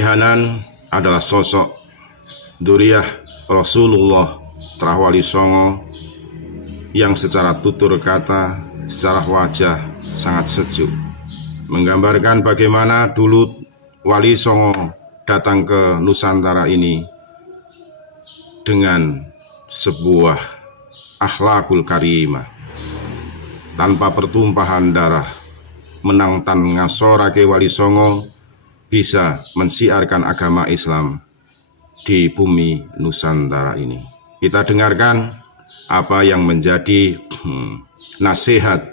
Hanan adalah sosok Duriah Rasulullah Trawali Songo yang secara tutur kata, secara wajah sangat sejuk, menggambarkan bagaimana dulu Wali Songo datang ke Nusantara ini dengan sebuah akhlakul karimah, tanpa pertumpahan darah, menang tan ngasorake Wali Songo bisa mensiarkan agama Islam di bumi Nusantara ini. Kita dengarkan apa yang menjadi nasihat,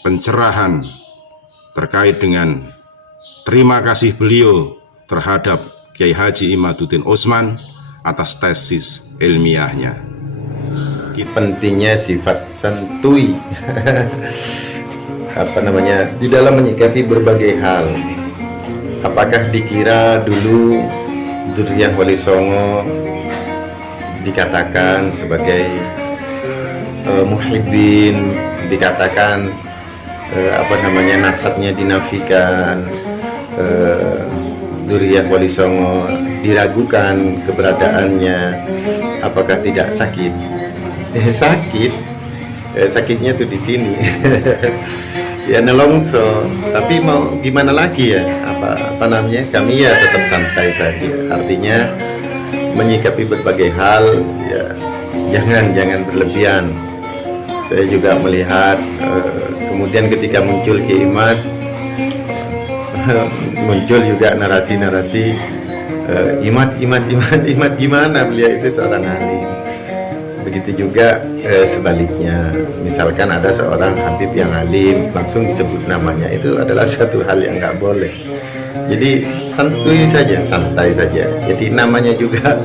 pencerahan terkait dengan terima kasih beliau terhadap Kiai Haji Imaduddin Utsman atas tesis ilmiahnya. Pentingnya sifat santuy di dalam menyikapi berbagai hal. Apakah dikira dulu Duriah Wali Songo dikatakan sebagai muhibbin, dikatakan nasabnya dinafikan, Duriah Wali Songo diragukan keberadaannya, apakah tidak sakit? Sakitnya tuh di sini. Ya nelongso, tapi mau gimana lagi ya, kami ya tetap santai saja. Artinya menyikapi berbagai hal ya jangan berlebihan. Saya juga melihat kemudian ketika muncul Kiai Imad, muncul juga narasi-narasi Imad gimana, beliau itu seorang alim. Begitu juga sebaliknya, misalkan ada seorang habib yang alim langsung disebut namanya, itu adalah satu hal yang nggak boleh. Jadi santuy saja, santai saja. Jadi namanya juga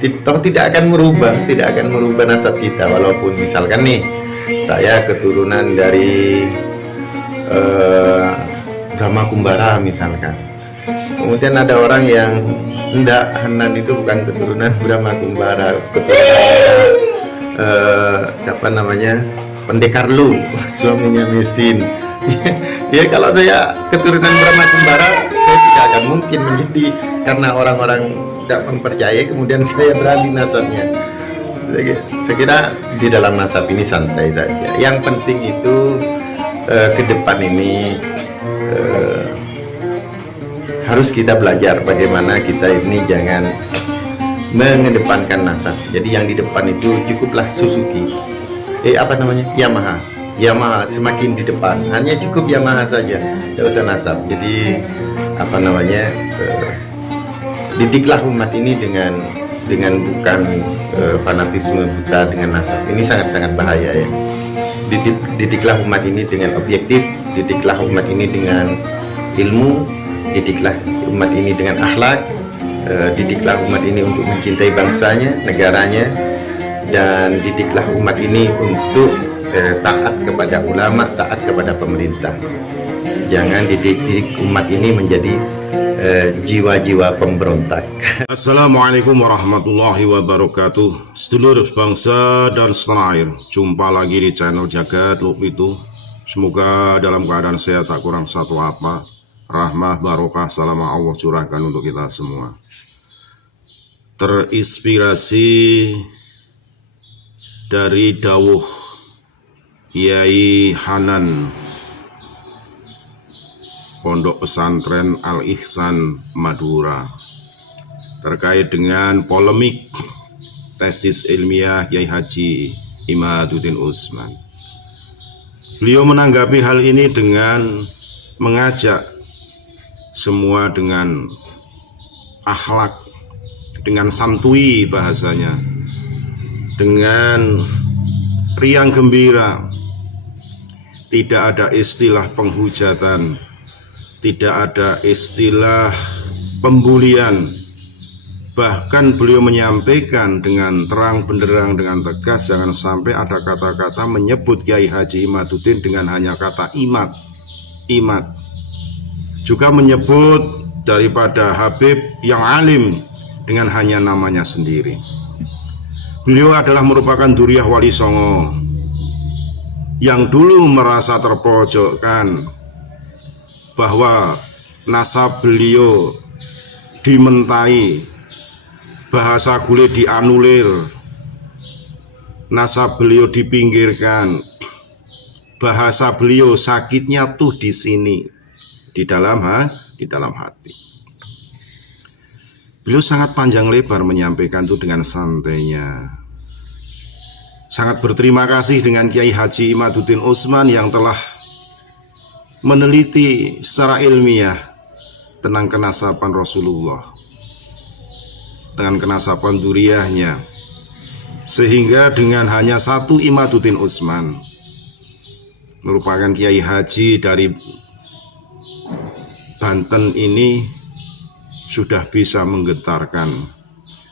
tidak akan merubah nasab kita. Walaupun misalkan nih saya keturunan dari Brahma Kumbara misalkan, kemudian ada orang yang enggak, Hanan itu bukan keturunan Brahma Kumbara, keturunan Pendekar Lu, suaminya Mesin. Ya kalau saya keturunan Brahma Kumbara, saya tidak akan mungkin menjadi, karena orang-orang tidak mempercayai kemudian saya beralih nasabnya. Saya kira di dalam nasab ini santai saja. Yang penting itu ke depan ini harus kita belajar bagaimana kita ini jangan mengedepankan nasab. Jadi yang di depan itu cukuplah Suzuki, Yamaha semakin di depan, hanya cukup Yamaha saja, tidak usah nasab. Jadi didiklah umat ini dengan bukan fanatisme buta dengan nasab. Ini sangat-sangat bahaya ya. Didiklah umat ini dengan objektif, didiklah umat ini dengan ilmu, didiklah umat ini dengan akhlak, didiklah umat ini untuk mencintai bangsanya, negaranya, dan didiklah umat ini untuk taat kepada ulama, taat kepada pemerintah. Jangan didik umat ini menjadi jiwa-jiwa pemberontak. Assalamualaikum warahmatullahi wabarakatuh. Sedulur bangsa dan setanah air, jumpa lagi di channel Jagat Lukpitu. Semoga dalam keadaan sehat, tak kurang satu apa. Rahmah barokah salam Allah curahkan untuk kita semua. Terinspirasi dari dawuh Kiai Hanan Pondok Pesantren Al-Ihsan Madura terkait dengan polemik tesis ilmiah Kiai Haji Imaduddin Utsman. Beliau menanggapi hal ini dengan mengajak semua dengan akhlak, dengan santuy bahasanya, dengan riang gembira. Tidak ada istilah penghujatan, tidak ada istilah pembulian. Bahkan beliau menyampaikan dengan terang benderang, dengan tegas, jangan sampai ada kata-kata menyebut Kiai Haji Imaduddin dengan hanya kata imad. Juga menyebut daripada Habib yang alim dengan hanya namanya sendiri. Beliau adalah merupakan Duriah Wali Songo yang dulu merasa terpojokkan bahwa nasab beliau dimentai, bahasa bule dianulir, nasab beliau dipinggirkan, bahasa beliau sakitnya tuh di sini, di dalam hati. Beliau sangat panjang lebar menyampaikan itu dengan santainya. Sangat berterima kasih dengan Kiai Haji Imaduddin Utsman yang telah meneliti secara ilmiah tentang kenasaban Rasulullah, dengan kenasaban dzurriyyahnya, sehingga dengan hanya satu Imaduddin Utsman, merupakan Kiai Haji dari Banten ini, sudah bisa menggetarkan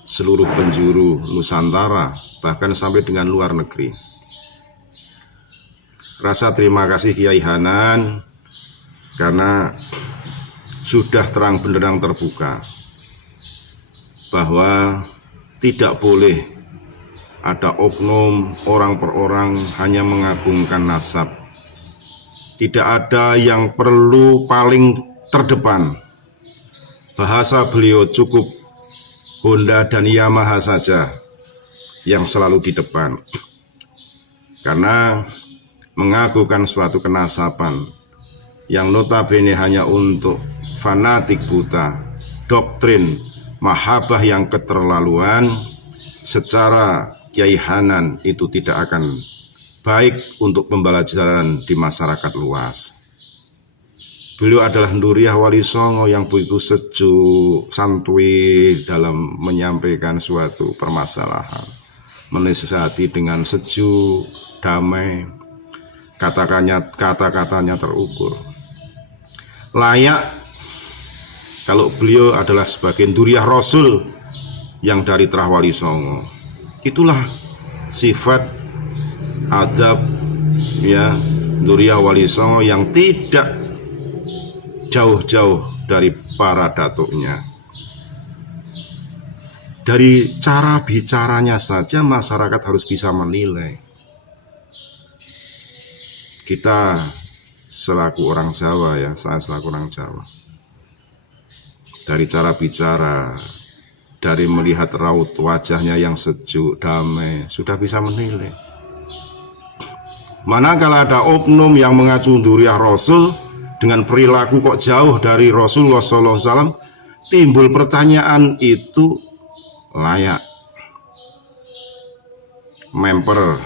seluruh penjuru Nusantara, bahkan sampai dengan luar negeri. Rasa terima kasih Kiai Hanan karena sudah terang benderang terbuka bahwa tidak boleh ada oknum orang per orang hanya mengagungkan nasab. Tidak ada yang perlu paling terdepan. Bahasa beliau cukup Honda dan Yamaha saja yang selalu di depan. Karena mengagungkan suatu kenasaban yang notabene hanya untuk fanatik buta, doktrin mahabbah yang keterlaluan, secara Kiai Hanan itu tidak akan baik untuk pembelajaran di masyarakat luas. Beliau adalah Nduriyah Wali Songo yang begitu sejuk, santuy dalam menyampaikan suatu permasalahan, menasihati dengan sejuk, damai, kata-katanya terukur. Layak kalau beliau adalah sebagai Nduriyah Rasul yang dari Trah Wali Songo. Itulah sifat adab ya Nduriyah Wali Songo yang tidak jauh-jauh dari para datuknya. Dari cara bicaranya saja masyarakat harus bisa menilai. Kita selaku orang Jawa ya, saya selaku orang Jawa, dari cara bicara, dari melihat raut wajahnya yang sejuk, damai, sudah bisa menilai. Manakala ada oknum yang mengacu Nduriyah Rasul dengan perilaku kok jauh dari Rasulullah SAW, timbul pertanyaan itu layak memper.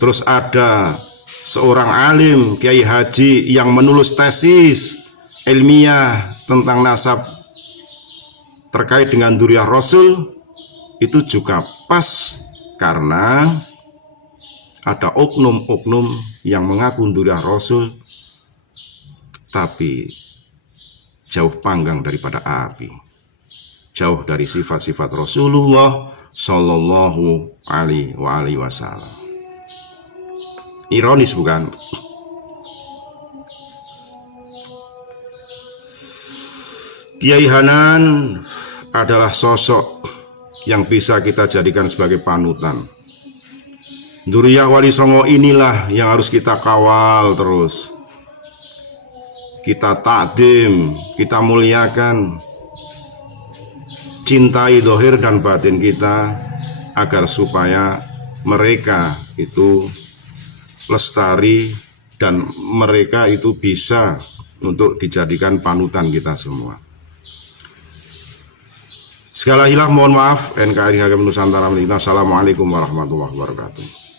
Terus ada seorang alim Kiai Haji yang menulis tesis ilmiah tentang nasab terkait dengan Nduriyah Rasul, itu juga pas karena ada oknum-oknum yang mengaku Nduriyah Rasul tapi jauh panggang daripada api, jauh dari sifat-sifat Rasulullah Sallallahu Alaihi Wasallam. Ironis bukan? Kiai Hanan adalah sosok yang bisa kita jadikan sebagai panutan. Nduriyah Wali Songo inilah yang harus kita kawal terus, kita takdim, kita muliakan, cintai zahir dan batin kita, agar supaya mereka itu lestari dan mereka itu bisa untuk dijadikan panutan kita semua. Sekali lagi mohon maaf, NKRI Hakim Nusantara. Assalamualaikum warahmatullahi wabarakatuh.